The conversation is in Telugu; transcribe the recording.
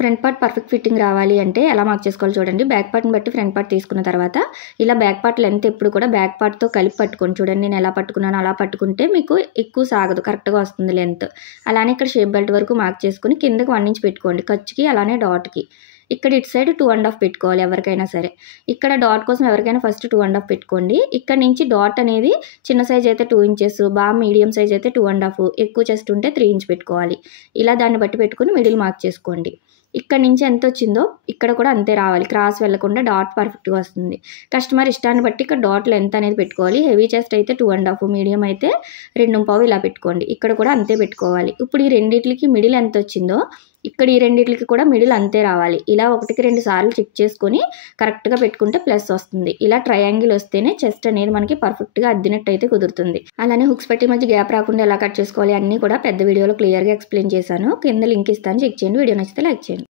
ఫ్రంట్ పార్ట్ పర్ఫెక్ట్ ఫిట్టింగ్ రావాలి అంటే ఎలా మార్క్ చేసుకోవాలి చూడండి. బ్యాక్ పార్ట్ని బట్టి ఫ్రంట్ పార్ట్ తీసుకున్న తర్వాత ఇలా బ్యాక్ పార్ట్ లెంత్ ఎప్పుడు కూడా బ్యాక్ పార్ట్తో కలిపి పట్టుకోండి. చూడండి నేను ఎలా పట్టుకున్నాను అలా పట్టుకుంటే మీకు ఎక్కువ సాగదు, కరెక్ట్గా వస్తుంది లెంత్. అలానే ఇక్కడ షేప్ బెల్ట్ వరకు మార్క్ చేసుకుని కిందకి 1 ఇంచ్ పెట్టుకోండి ఖర్చుకి, అలానే డాట్కి. ఇక్కడ ఇటు సైడ్ 2.5 పెట్టుకోవాలి ఎవరికైనా సరే. ఇక్కడ డాట్ కోసం ఎవరికైనా ఫస్ట్ 2.5 పెట్టుకోండి. ఇక్కడ నుంచి డాట్ అనేది చిన్న సైజ్ అయితే 2 ఇంచెస్, బాగా మీడియం సైజ్ అయితే 2.5, ఎక్కువ చెస్ట్ ఉంటే 3 ఇంచ్ పెట్టుకోవాలి. ఇలా దాన్ని బట్టి పెట్టుకుని మిడిల్ మార్క్ చేసుకోండి. ఇక్కడ నుంచి ఎంత వచ్చిందో ఇక్కడ కూడా అంతే రావాలి, క్రాస్ వెళ్లకుండా డాట్ పర్ఫెక్ట్గా వస్తుంది. కస్టమర్ ఇష్టాన్ని బట్టి ఇక్కడ డాట్ లెంత్ అనేది పెట్టుకోవాలి. హెవీ చెస్ట్ అయితే 2.5, మీడియం అయితే 2.5 ఇలా పెట్టుకోండి. ఇక్కడ కూడా అంతే పెట్టుకోవాలి. ఇప్పుడు ఈ రెండిట్లకి మిడిల్ ఎంత వచ్చిందో ఇక్కడ ఈ రెండిట్లకి కూడా మిడిల్ అంతే రావాలి. ఇలా 1కి 2 సార్లు చెక్ చేసుకొని కరెక్ట్గా పెట్టుకుంటే ప్లస్ వస్తుంది. ఇలా ట్రయాంగిల్ వస్తేనే చెస్ట్ అనేది మనకి పర్ఫెక్ట్గా అద్దినట్టు అయితే కుదురుతుంది. అలానే హుక్స్ పెట్టి మధ్య గ్యాప్ రాకుండా ఎలా కట్ చేసుకోవాలి అన్నీ కూడా పెద్ద వీడియోలో క్లియర్గా ఎక్స్ప్లెయిన్ చేశాను. కింద లింక్ ఇస్తాను, చెక్ చేయండి. వీడియో నచ్చితే లైక్ చేయండి.